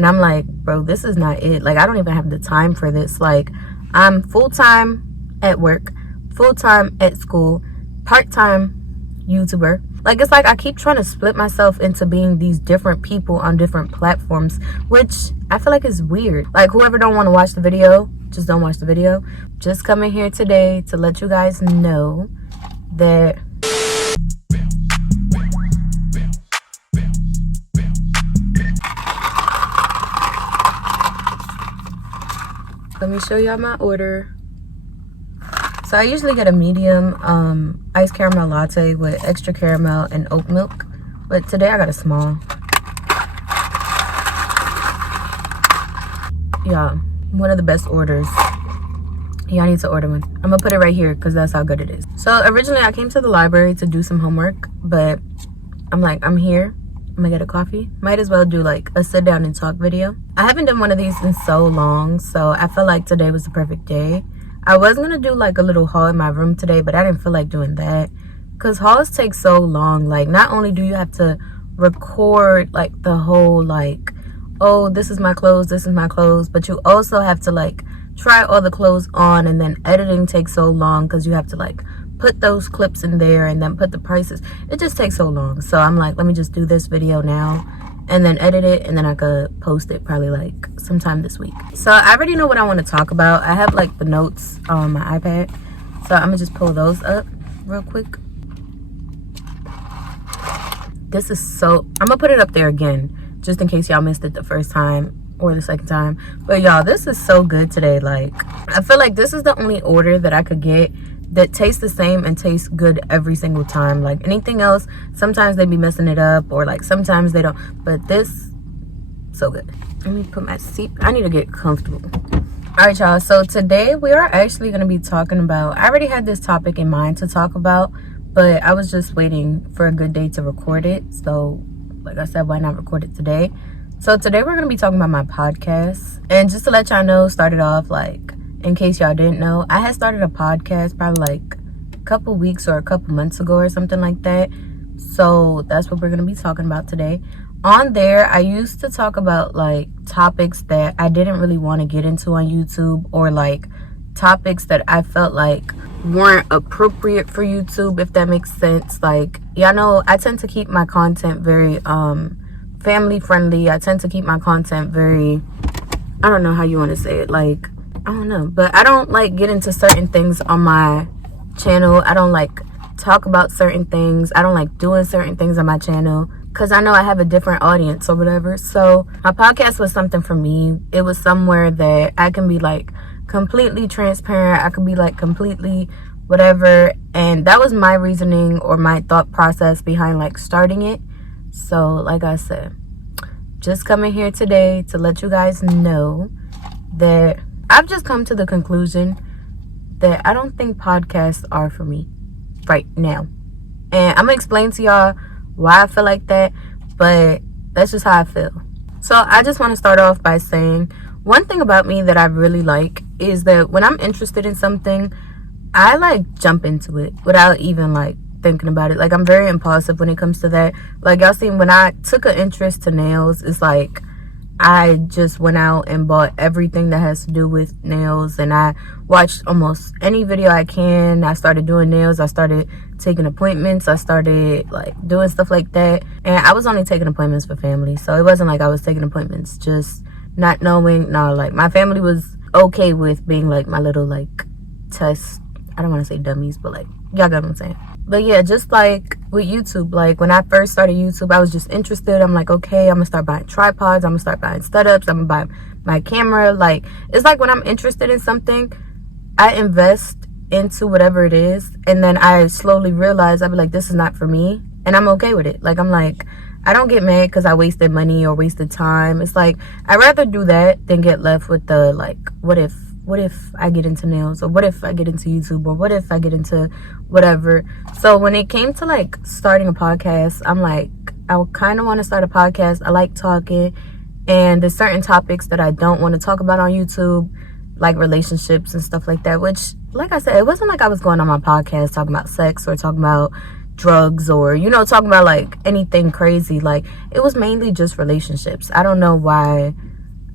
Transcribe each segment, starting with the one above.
And I'm like, bro, this is not it. Like, I don't even have the time for this. Like, I'm full-time at work, full-time at school, part-time YouTuber. Like, it's like I keep trying to split myself into being these different people on different platforms, which I feel like is weird. Like, whoever don't want to watch the video, just don't watch the video. Just coming here today to let you guys know that let me show y'all my order. So I usually get a medium iced caramel latte with extra caramel and oat milk, but today I got a small. Yeah, one of the best orders. Y'all need to order one. I'm gonna put it right here because that's how good it is. So originally I came to the library to do some homework, but I'm like, I'm here, I'm gonna get a coffee. Might as well do like a sit down and talk video. I haven't done one of these in so long, so I felt like today was the perfect day. I was gonna do like a little haul in my room today, but I didn't feel like doing that because hauls take so long. Like, not only do you have to record like the whole like, oh, this is my clothes, this is my clothes, but you also have to like try all the clothes on, and then editing takes so long because you have to like put those clips in there and then put the prices. It just takes so long. So I'm like, let me just do this video now and then edit it, and then I could post it probably like sometime this week. So I already know what I want to talk about. I have like the notes on my iPad, so I'm gonna just pull those up real quick. This is so, I'm gonna put it up there again just in case y'all missed it the first time or the second time. But y'all, this is so good today. Like, I feel like this is the only order that I could get that tastes the same and tastes good every single time. Like, anything else, sometimes they be messing it up, or like sometimes they don't, but this, so good. Let me put my seat, I need to get comfortable. All right, y'all, so today we are actually going to be talking about, I already had this topic in mind to talk about, but I was just waiting for a good day to record it. So like I said, why not record it today? So today we're going to be talking about my podcast. And just to let y'all know, started off, like, in case y'all didn't know, I had started a podcast probably like a couple weeks or a couple months ago or something like that. So that's what we're going to be talking about today. On there, I used to talk about like topics that I didn't really want to get into on YouTube, or like topics that I felt like weren't appropriate for YouTube, if that makes sense. Like, y'all know I tend to keep my content very family friendly. I tend to keep my content very, I don't know how you want to say it, like, I don't know, but I don't like get into certain things on my channel. I don't like talk about certain things. I don't like doing certain things on my channel because I know I have a different audience or whatever. So my podcast was something for me. It was somewhere that I can be like completely transparent. I could be like completely whatever. And that was my reasoning or my thought process behind like starting it. So like I said, just coming here today to let you guys know that I've just come to the conclusion that I don't think podcasts are for me right now. And I'm gonna explain to y'all why I feel like that, but that's just how I feel. So I just want to start off by saying one thing about me that I really like is that when I'm interested in something, I like jump into it without even like thinking about it. Like, I'm very impulsive when it comes to that. Like, y'all seen when I took an interest to nails, it's like I just went out and bought everything that has to do with nails, and I watched almost any video I can. I started doing nails. I started taking appointments. I started like doing stuff like that. And I was only taking appointments for family, so it wasn't like I was taking appointments just not knowing. No, like, my family was okay with being like my little like test, I don't want to say dummies, but like, y'all got what I'm saying. But yeah, just like with YouTube, like when I first started YouTube, I was just interested. I'm like, okay, I'm gonna start buying tripods, I'm gonna start buying setups, I'm gonna buy my camera. Like, it's like when I'm interested in something, I invest into whatever it is, and then I slowly realize, I'll be like, this is not for me, and I'm okay with it. Like, I'm like, I don't get mad because I wasted money or wasted time. It's like, I'd rather do that than get left with the like, what if I get into nails, or what if I get into YouTube, or what if I get into whatever. So when it came to like starting a podcast, I'm like, I kind of want to start a podcast. I like talking, and there's certain topics that I don't want to talk about on YouTube, like relationships and stuff like that, which, like I said, it wasn't like I was going on my podcast talking about sex or talking about drugs or, you know, talking about like anything crazy. Like, it was mainly just relationships. I don't know why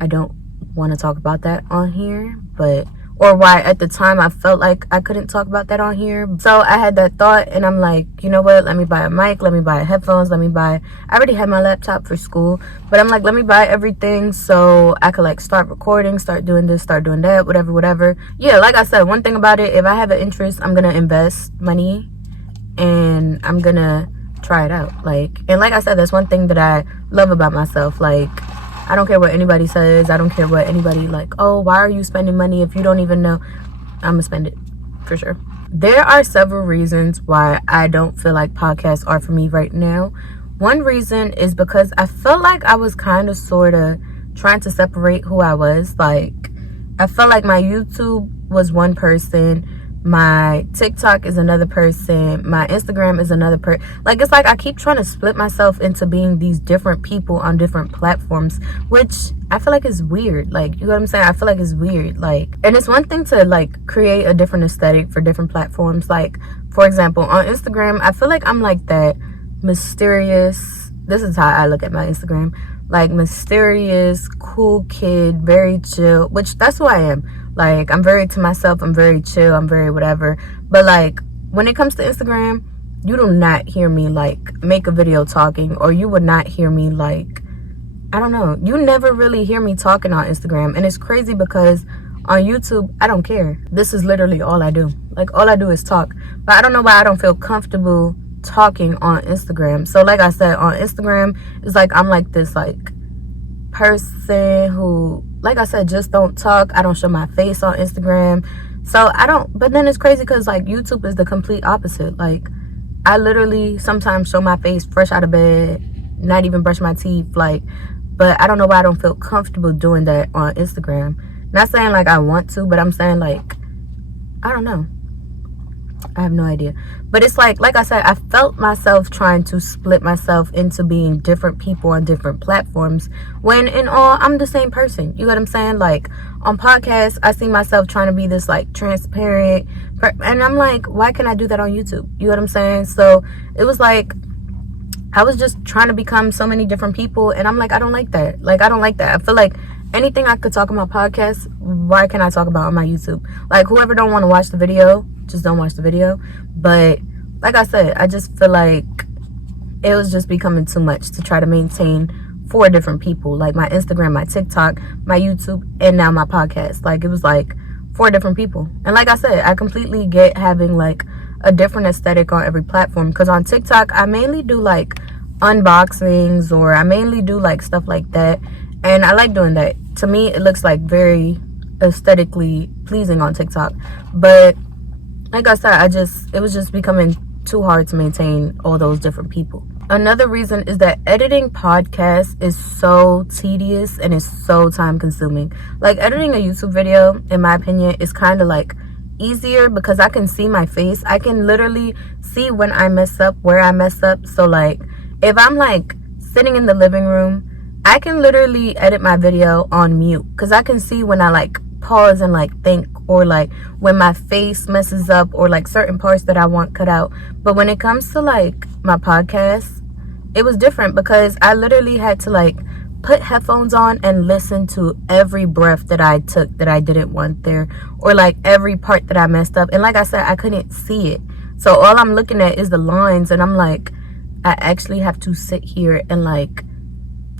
I don't want to talk about that on here, but or why at the time I felt like I couldn't talk about that on here. So I had that thought, and I'm like, you know what, let me buy a mic, let me buy headphones, I already had my laptop for school, but I'm like, let me buy everything so I could like start recording, start doing this, start doing that, whatever. Yeah, like I said, one thing about it, if I have an interest, I'm gonna invest money and I'm gonna try it out. Like, and like I said, that's one thing that I love about myself. Like, I don't care what anybody says. I don't care what anybody like, oh, why are you spending money if you don't even know? I'm gonna spend it for sure. There are several reasons why I don't feel like podcasts are for me right now. One reason is because I felt like I was kind of sort of trying to separate who I was. Like, I felt like my YouTube was one person, my TikTok is another person, my Instagram is another person. Like, it's like I keep trying to split myself into being these different people on different platforms, which I feel like is weird. Like, you know what I'm saying? I feel like it's weird. Like, and it's one thing to like create a different aesthetic for different platforms. Like, for example, on Instagram, I feel like I'm like that mysterious, this is how I look at my Instagram, like mysterious, cool kid, very chill, which that's who I am. Like, I'm very to myself, I'm very chill, I'm very whatever. But like, when it comes to Instagram, you do not hear me like make a video talking, or you would not hear me like, I don't know, you never really hear me talking on Instagram. And it's crazy because on YouTube, I don't care. This is literally all I do. Like, all I do is talk. But I don't know why I don't feel comfortable talking on Instagram. So like I said, on Instagram, it's like I'm like this like person who, like I said, just don't talk. I don't show my face on Instagram. So I don't, but then it's crazy because like YouTube is the complete opposite. Like, I literally sometimes show my face fresh out of bed, not even brush my teeth, like, but I don't know why I don't feel comfortable doing that on Instagram. Not saying like I want to, but I'm saying like, I don't know. I have no idea. But it's like I said, I felt myself trying to split myself into being different people on different platforms, when in all, I'm the same person. You know what I'm saying? Like, on podcasts, I see myself trying to be this like transparent, and I'm like, why can't I do that on YouTube? You know what I'm saying? So it was like, I was just trying to become so many different people, and I'm like, I don't like that. Like, I don't like that. I feel like anything I could talk about podcasts, why can't I talk about on my YouTube? Like, whoever don't want to watch the video, just don't watch the video. But like I said, I just feel like it was just becoming too much to try to maintain 4 different people, like my Instagram, my TikTok, my YouTube, and now my podcast. Like, it was like 4 different people. And like I said, I completely get having like a different aesthetic on every platform, because on TikTok I mainly do like unboxings, or I mainly do like stuff like that, and I like doing that. To me, it looks like very aesthetically pleasing on TikTok. But like I said, it was just becoming too hard to maintain all those different people. Another reason is that editing podcasts is so tedious and it's so time consuming. Like, editing a YouTube video, in my opinion, is kind of like easier because I can see my face. I can literally see when I mess up, where I mess up. So like, if I'm like sitting in the living room, I can literally edit my video on mute, because I can see when I like pause and like think, or like when my face messes up, or like certain parts that I want cut out. But when it comes to like my podcast, it was different, because I literally had to like put headphones on and listen to every breath that I took that I didn't want there, or like every part that I messed up. And like I said, I couldn't see it, so all I'm looking at is the lines, and I'm like, I actually have to sit here and like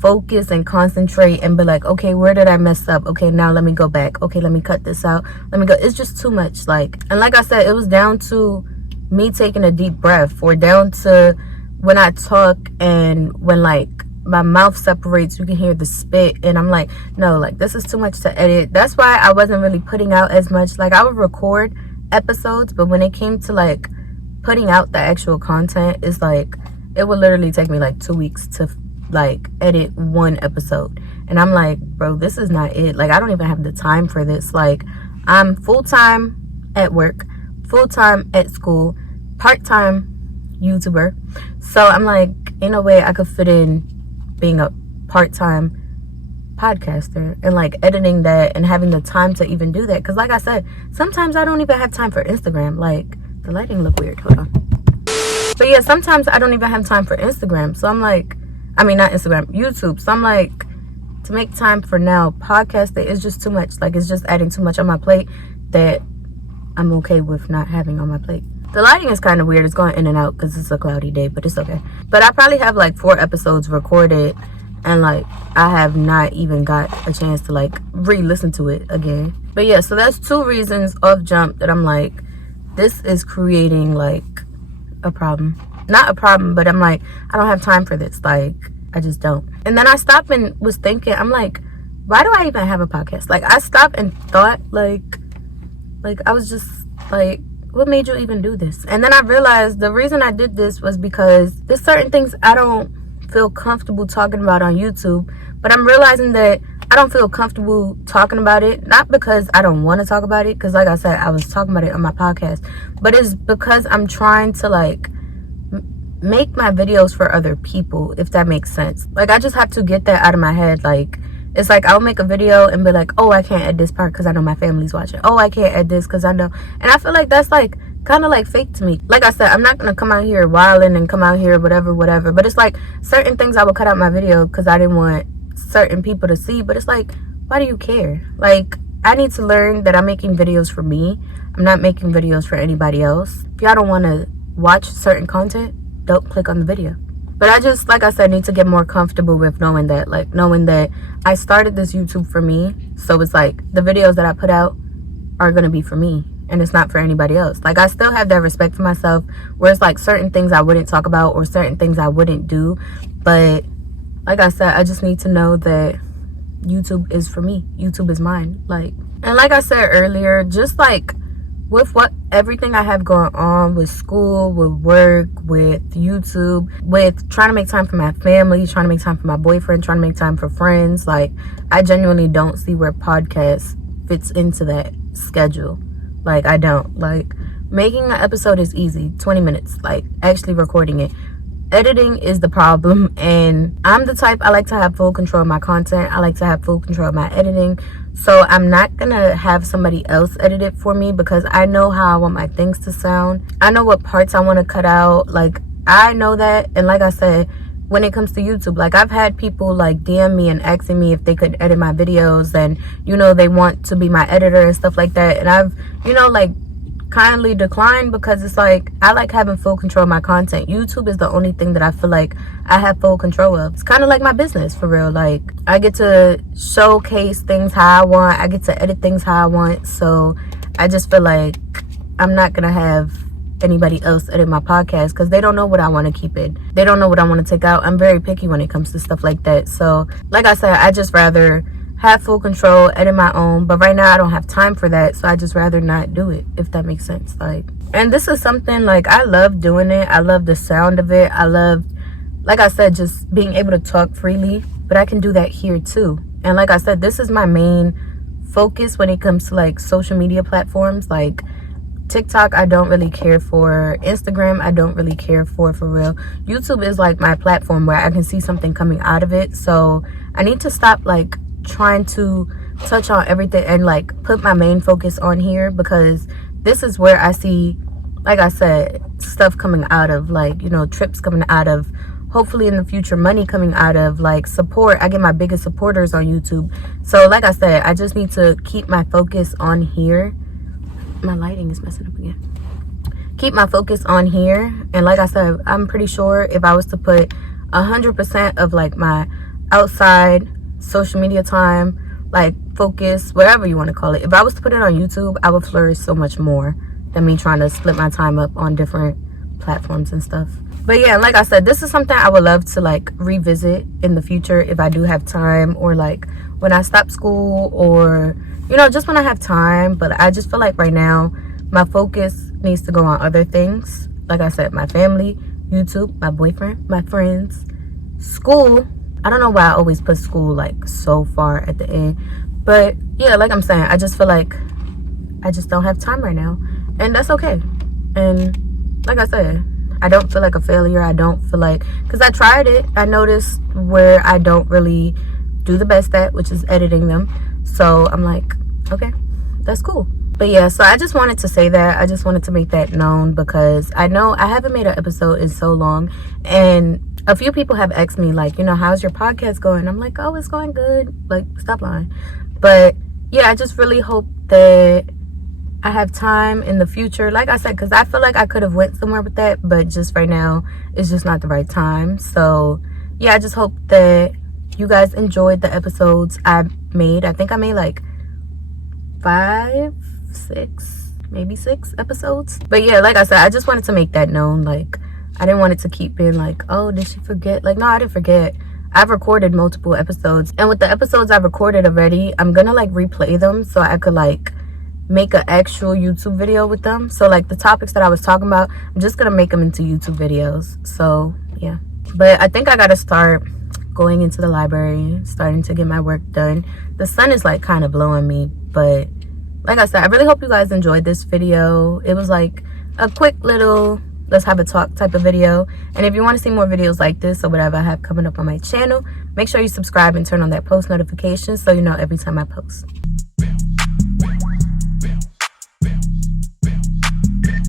focus and concentrate and be like, okay, where did I mess up? Okay, now let me go back. Okay, let me cut this out. Let me go. It's just too much. Like, and like I said, it was down to me taking a deep breath, or down to when I talk and when like my mouth separates, you can hear the spit, and I'm like, no, like, this is too much to edit. That's why I wasn't really putting out as much. Like, I would record episodes, but when it came to like putting out the actual content, it's like, it would literally take me like 2 weeks to like edit one episode. And I'm like, bro, this is not it. Like, I don't even have the time for this. Like, I'm full-time at work, full-time at school, part-time YouTuber. So I'm like, in a way I could fit in being a part-time podcaster and like editing that and having the time to even do that. Because like I said, sometimes I don't even have time for Instagram. Like, the lighting look weird, hold on. But yeah, sometimes I don't even have time for Instagram. So I'm like, I mean, not Instagram, YouTube. So I'm like, to make time for now, podcasting is just too much. Like, it's just adding too much on my plate that I'm okay with not having on my plate. The lighting is kind of weird. It's going in and out because it's a cloudy day, but it's okay. But I probably have like 4 episodes recorded, and like I have not even got a chance to like re-listen to it again. But yeah, so that's 2 reasons of Jump that I'm like, this is creating like a problem. Not a problem, but I'm like, I don't have time for this. Like, I just don't. And then I stopped and was thinking, I'm like, why do I even have a podcast? Like, I stopped and thought, like I was just like, what made you even do this? And then I realized the reason I did this was because there's certain things I don't feel comfortable talking about on YouTube, but I'm realizing that I don't feel comfortable talking about it, not because I don't want to talk about it, because like I said, I was talking about it on my podcast, but it's because I'm trying to like make my videos for other people, if that makes sense. Like, I just have to get that out of my head. Like, it's like I'll make a video and be like, oh, I can't add this part because I know my family's watching. Oh, I can't add this because I know. And I feel like that's like kind of like fake to me. Like I said, I'm not gonna come out here wilding and come out here whatever, but it's like certain things I would cut out my video because I didn't want certain people to see. But it's like, why do you care? Like, I need to learn that I'm making videos for me. I'm not making videos for anybody else. If y'all don't want to watch certain content, don't click on the video. But I just, like I said, need to get more comfortable with knowing that, like, knowing that I started this YouTube for me. So it's like the videos that I put out are going to be for me, and it's not for anybody else. Like, I still have that respect for myself, where it's like certain things I wouldn't talk about or certain things I wouldn't do. But like I said, I just need to know that YouTube is for me. YouTube is mine. Like, and like I said earlier, just like with everything I have going on with school, with work, with YouTube, with trying to make time for my family, trying to make time for my boyfriend, trying to make time for friends, like, I genuinely don't see where podcast fits into that schedule. Like, I don't. Like, making an episode is easy, 20 minutes. Like, actually recording it. Editing is the problem, and I'm the type, I like to have full control of my content. I like to have full control of my editing. So I'm not gonna have somebody else edit it for me, because I know how I want my things to sound. I know what parts I want to cut out. Like, I know that. And like I said, when it comes to YouTube, like, I've had people like DM me and asking me if they could edit my videos, and you know, they want to be my editor and stuff like that. And I've, you know, like, kindly declined, because it's like, I like having full control of my content. YouTube is the only thing that I feel like I have full control of. It's kind of like my business, for real. Like, I get to showcase things how I want. I get to edit things how I want. So I just feel like I'm not gonna have anybody else edit my podcast, because they don't know what I want to keep in. They don't know what I want to take out. I'm very picky when it comes to stuff like that. So like I said, I just rather have full control, edit my own. But right now I don't have time for that, so I just rather not do it, if that makes sense. Like, and this is something, like, I love doing it. I love the sound of it. I love, like I said, just being able to talk freely. But I can do that here too. And like I said, this is my main focus when it comes to like social media platforms. Like, TikTok, I don't really care for. Instagram, I don't really care for real. YouTube is like my platform where I can see something coming out of it. So I need to stop like trying to touch on everything and like put my main focus on here, because this is where I see, like I said, stuff coming out of, like, you know, trips coming out of, hopefully in the future money coming out of, like, support. I get my biggest supporters on YouTube. So like I said, I just need to keep my focus on here. My lighting is messing up again. Keep my focus on here. And like I said, I'm pretty sure if I was to put 100% of like my outside social media time, like focus, whatever you want to call it, if I was to put it on YouTube, I would flourish so much more than me trying to split my time up on different platforms and stuff. But yeah, like I said, this is something I would love to like revisit in the future if I do have time, or like when I stop school, or, you know, just when I have time. But I just feel like right now my focus needs to go on other things. Like I said, my family, YouTube, my boyfriend, my friends, school. I don't know why I always put school like so far at the end. But yeah, like I'm saying, I just feel like I just don't have time right now. And that's okay. And like I said, I don't feel like a failure. I don't feel like, because I tried it. I noticed where I don't really do the best at, which is editing them. So I'm like, okay, that's cool. But yeah, so I just wanted to say that. I just wanted to make that known, because I know I haven't made an episode in so long, and a few people have asked me, like, you know, how's your podcast going? I'm like, oh, it's going good. Like, stop lying. But yeah, I just really hope that I have time in the future, like I said, because I feel like I could have went somewhere with that, but just right now it's just not the right time. So yeah, I just hope that you guys enjoyed the episodes I made. I think I made like 5, 6, maybe 6 episodes. But yeah, like I said, I just wanted to make that known. Like, I didn't want it to keep being like, oh, did she forget? Like, no, I didn't forget. I've recorded multiple episodes, and with the episodes I've recorded already, I'm gonna like replay them so I could like make an actual YouTube video with them. So like the topics that I was talking about, I'm just gonna make them into YouTube videos. So yeah, but I think I gotta start going into the library, starting to get my work done. The sun is like kind of blowing me, but like I said, I really hope you guys enjoyed this video. It was like a quick little let's have a talk type of video. And if you want to see more videos like this or whatever I have coming up on my channel, make sure you subscribe and turn on that post notification so you know every time I post.